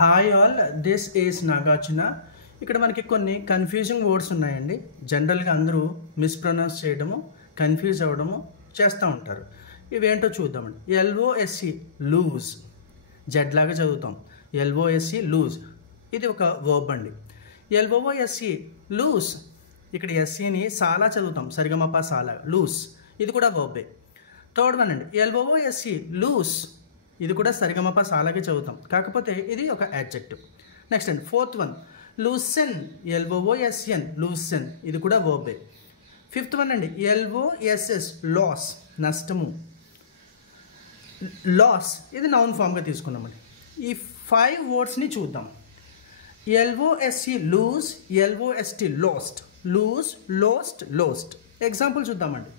Hi all, this is Nagarjuna. ఇక్కడ మనకి కొన్ని కన్ఫ్యూజింగ్ వర్డ్స్ ఉన్నాయండి. జనరల్గా అందరూ మిస్ప్రొనౌన్స్ చేయడము, కన్ఫ్యూజ్ అవ్వడము చేస్తూ ఉంటారు. ఇవేంటో చూద్దామండి. ఎల్ఓఎస్సి లూజ్, జెడ్ లాగా చదువుతాం. ఎల్ఓఎస్సి లూజ్, ఇది ఒక వర్బ్ అండి. ఎల్ఓఎస్సి లూజ్, ఇక్కడ ఎస్సీని సాలా చదువుతాం, సరిగమప సాలా, లూజ్, ఇది కూడా వర్బే. థర్డ్ వన్ అండి, ఎల్ఓఎస్సి లూజ్, ఇది కూడా సరిగమప సాలాగే చదువుతాం, కాకపోతే ఇది ఒక యాడ్జెక్టివ్. నెక్స్ట్ అండి fourth one, loosen, L O S N, loosen, ఇది కూడా వర్బే. ఫిఫ్త్ వన్ అండి ఎల్ఓఎస్ఎస్, లాస్, నష్టము, లాస్, ఇది నౌన్ ఫామ్గా తీసుకున్నామండి. ఈ 5 వర్డ్స్ని చూద్దాం. L O S E lose, L O S T lost, lose, lost, lost. Example చూద్దామండి.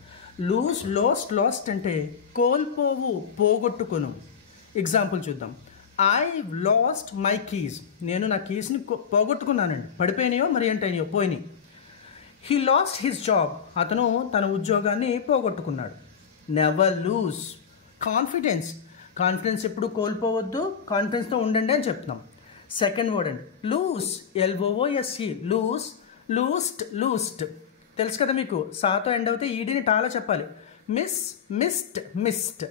లూజ్, లాస్ట్, లాస్ట్ అంటే కోల్పోవు, పోగొట్టుకొను. ఎగ్జాంపుల్ చూద్దాం. ఐ లాస్ట్ మై కీస్, నేను నా కీస్ని పోగొట్టుకున్నానండి. పడిపోయినాయో మరి ఏంటైనాయో, పోయినాయి. హీ లాస్ట్ హిస్ జాబ్, అతను తన ఉద్యోగాన్ని పోగొట్టుకున్నాడు. నెవర్ లూజ్ కాన్ఫిడెన్స్, కాన్ఫిడెన్స్ ఎప్పుడు కోల్పోవద్దు, కాన్ఫిడెన్స్తో ఉండండి అని చెప్తున్నాం. సెకండ్ వర్డ్ అండి లూజ్, ఎల్ఓఓఎస్సి, లూజ్, లూస్ట్, లూస్ట్, తెలుసు కదా మీకు. సాతో ఎండ్ అవుతే ఈడీని టాలా చెప్పాలి. Miss, missed, missed.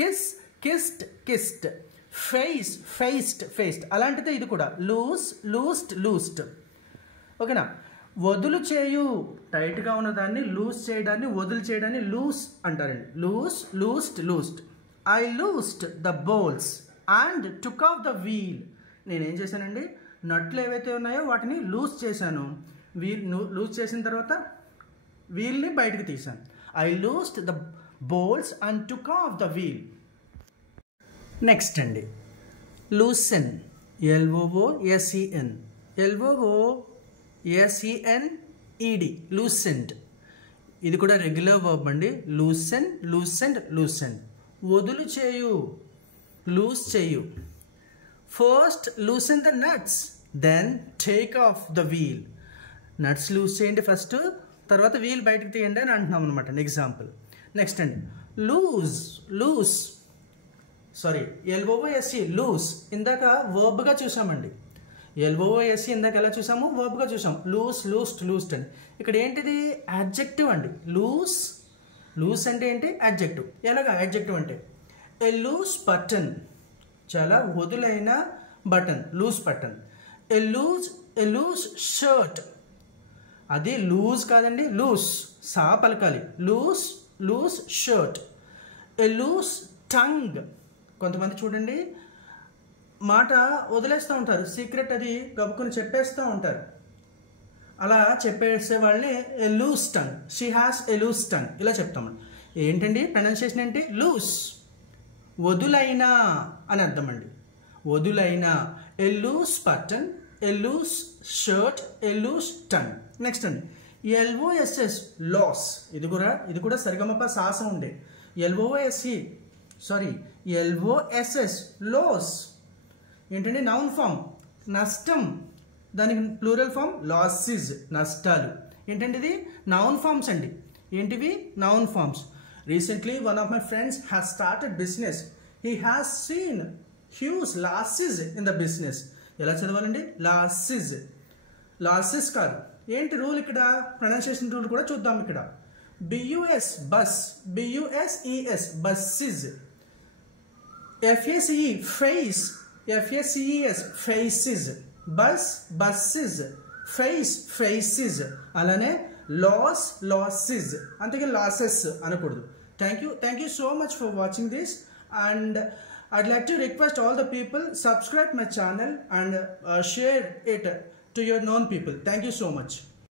Kiss, kissed, kissed. Face, faced, faced. అలాంటిదే ఇది కూడా లూజ్, లూస్ట్, లూస్ట్. ఓకేనా. వదులు చేయు, టైట్గా ఉన్నదాన్ని లూజ్ చేయడాన్ని, వదులు చేయడాన్ని లూజ్ అంటారండి. Loose, loosed, loosed. I loosed the bolts and took off the wheel, నేనేం చేశానండి, నట్లు ఏవైతే ఉన్నాయో వాటిని లూజ్ చేశాను. లూజ్ చేసిన తర్వాత వీల్ని బయటకు తీశాను. I loosed the bolts and took off the wheel. Next అండి లూసెన్, ఎల్ఓఓఎస్ఈఎన్, ఎల్ఓఓఎస్ఈఎన్ఈడి, లూసెండ్, ఇది కూడా రెగ్యులర్ వర్బ్ అండి. లూసెన్, లూసెండ్, లూసెండ్. వదులు చేయు, లూజ్ చేయు. First loosen the nuts, then take off the wheel. Nuts loose చేయండి ఫస్ట్, తర్వాత వీల్ బయటకు తీయండి అని అంటున్నాం అనమాట. ఎగ్జాంపుల్. నెక్స్ట్ అండి loose, loose, sorry L O O S E loose, ఇందాక వర్బ్గా చూసామండి. ఎల్ఓఓఎస్సి ఇందాక ఎలా చూసాము, వర్బ్గా చూసాం. లూజ్, లూస్ట్, లూస్ట్ అని. ఇక్కడ ఏంటిది, యాడ్జెక్టివ్ అండి. లూజ్, లూజ్ అంటే ఏంటి, యాడ్జెక్టివ్. ఎలాగా యాడ్జెక్టివ్ అంటే ఏ లూజ్ బటన్, చాలా వదులైన బటన్, loose button. A loose shirt, అది లూజ్ కాదండి, లూజ్, సా పలకాలి. Loose, loose shirt. A loose tongue, కొంతమంది చూడండి మాట వదిలేస్తూ ఉంటారు, సీక్రెట్ అది గబుకుని చెప్పేస్తూ ఉంటారు. అలా చెప్పేసే వాళ్ళని a loose tongue, she has a loose tongue, ఇలా చెప్తామండి. ఏంటండి ప్రొనౌన్సియేషన్ ఏంటి, లూజ్, వదులైనా అని అర్థం అండి. వదులైనా. ఏ loose button, a loose shirt, a loose tongue. Next అండి ఎల్ఓఎస్ఎస్ లాస్, ఇది కూడా సరిగమప సాస ఉండే. ఎల్ఓఎస్ఎస్ లాస్ ఏంటంటే నౌన్ ఫామ్, నష్టం, దానికి ప్లూరల్ ఫామ్ లాసెస్, నష్టాలు. ఏంటంటే ఇది నౌన్ ఫామ్స్ అండి. ఏంటివి, noun forms. Recently one of my friends has started business. He has seen huge losses in the business. ఎలా చదవాలండి, లాసెస్, లాసెస్ కాదు. ఏంటి రూల్ ఇక్కడ, ప్రొనౌన్సియేషన్ రూల్ కూడా చూద్దాం. ఇక్కడ B U S bus, B U S E S buses. F S E face, F S E S faces. Bus, buses. Face, faces. అలానే loss, losses, అంతకే losses అనకూడదు. Thank you so much for watching this, and I'd like to request all the people subscribe my channel and share it to your known people. Thank you so much.